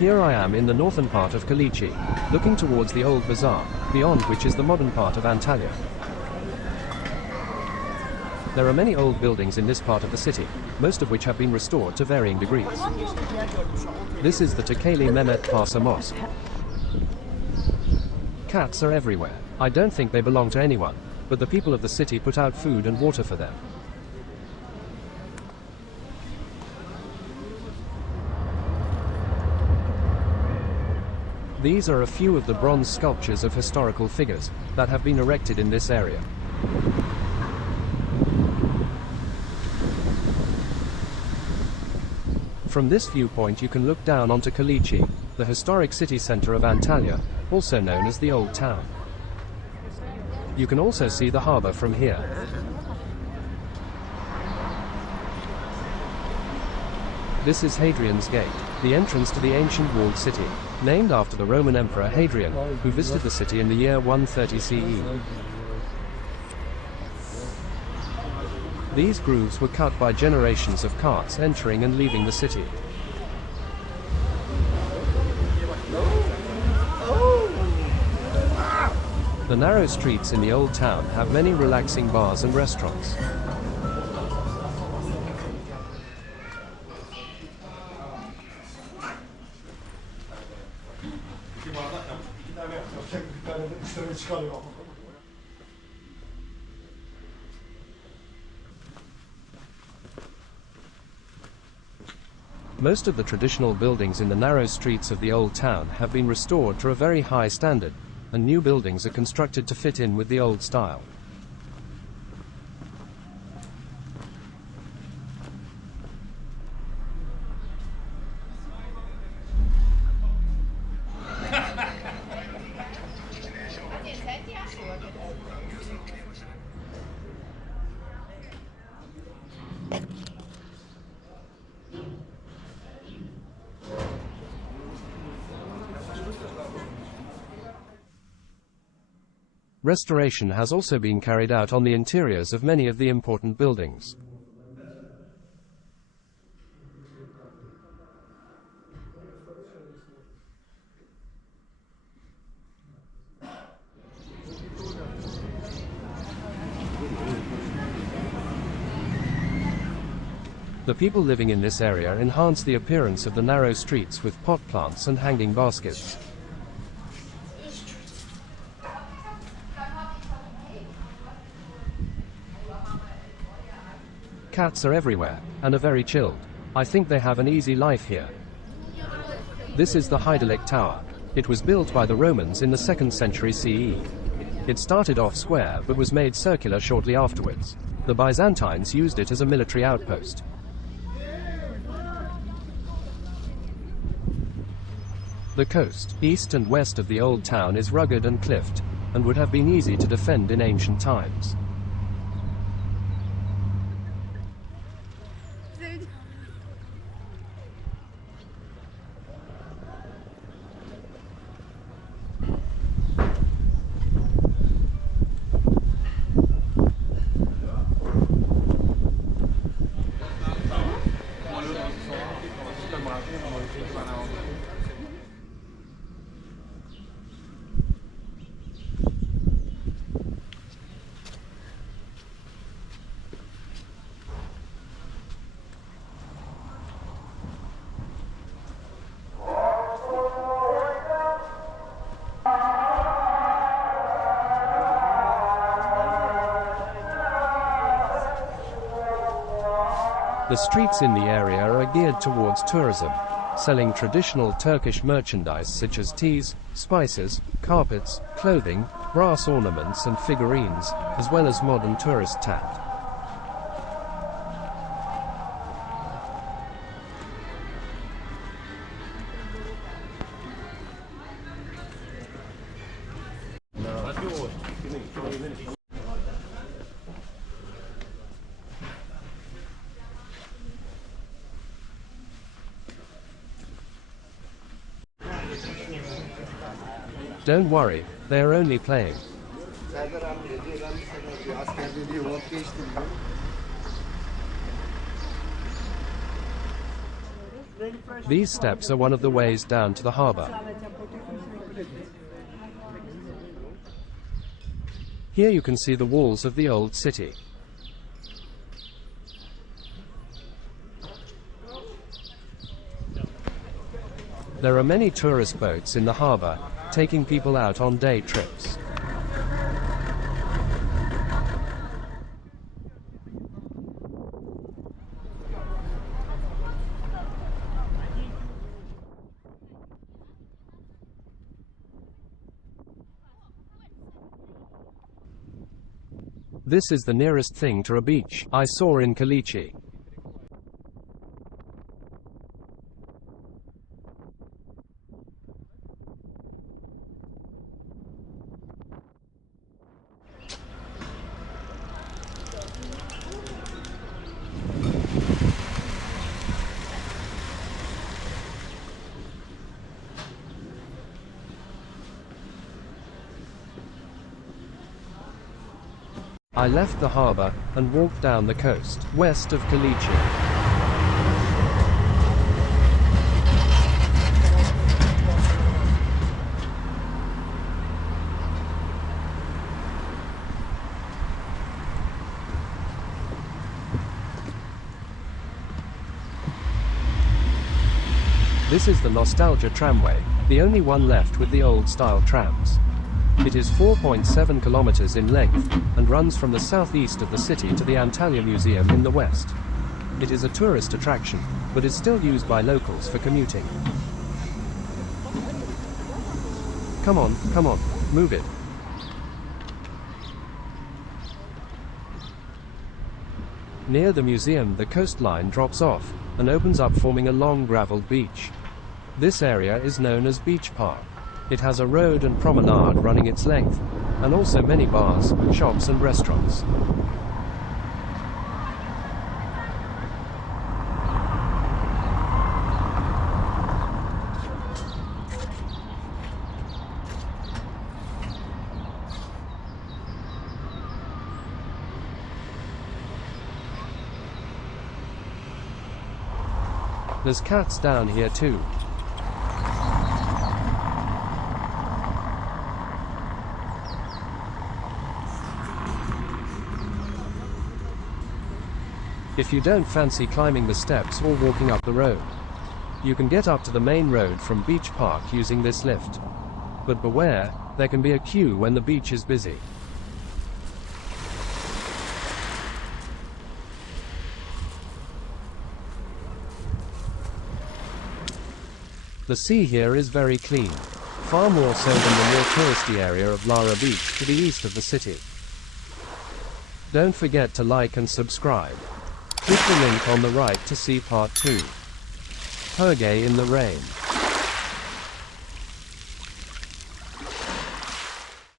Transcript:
Here I am in the northern part of Kaleiçi, looking towards the old bazaar, beyond which is the modern part of Antalya. There are many old buildings in this part of the city, most of which have been restored to varying degrees. This is the Tekeli Mehmet Pasha Mosque. Cats are everywhere. I don't think they belong to anyone, but the people of the city put out food and water for them. These are a few of the bronze sculptures of historical figures that have been erected in this area. From this viewpoint you can look down onto Kaleiçi, the historic city center of Antalya, also known as the Old Town. You can also see the harbor from here. This is Hadrian's Gate, the entrance to the ancient walled city, named after the Roman Emperor Hadrian, who visited the city in the year 130 CE. These grooves were cut by generations of carts entering and leaving the city. The narrow streets in the old town have many relaxing bars and restaurants. Most of the traditional buildings in the narrow streets of the old town have been restored to a very high standard, and new buildings are constructed to fit in with the old style. Restoration has also been carried out on the interiors of many of the important buildings. The people living in this area enhance the appearance of the narrow streets with pot plants and hanging baskets. Cats are everywhere, and are very chilled. I think they have an easy life here. This is the Heidelberg Tower. It was built by the Romans in the 2nd century CE. It started off square but was made circular shortly afterwards. The Byzantines used it as a military outpost. The coast, east and west of the old town, is rugged and cliffed, and would have been easy to defend in ancient times. The streets in the area are geared towards tourism, selling traditional Turkish merchandise such as teas, spices, carpets, clothing, brass ornaments and figurines, as well as modern tourist tat. Don't worry, they are only playing. These steps are one of the ways down to the harbour. Here you can see the walls of the old city. There are many tourist boats in the harbour, taking people out on day trips. This is the nearest thing to a beach I saw in Kaleiçi. I left the harbour and walked down the coast, west of Kaleiçi. This is the Nostalgia tramway, the only one left with the old-style trams. It is 4.7 kilometers in length, and runs from the southeast of the city to the Antalya Museum in the west. It is a tourist attraction, but is still used by locals for commuting. Come on, move it. Near the museum, the coastline drops off, and opens up, forming a long gravelled beach. This area is known as Beach Park. It has a road and promenade running its length, and also many bars, shops and restaurants. There's cats down here too. If you don't fancy climbing the steps or walking up the road, you can get up to the main road from Beach Park using this lift. But beware, there can be a queue when the beach is busy. The sea here is very clean, far more so than the more touristy area of Lara Beach to the east of the city. Don't forget to like and subscribe. Click the link on the right to see part 2. Hergé in the rain.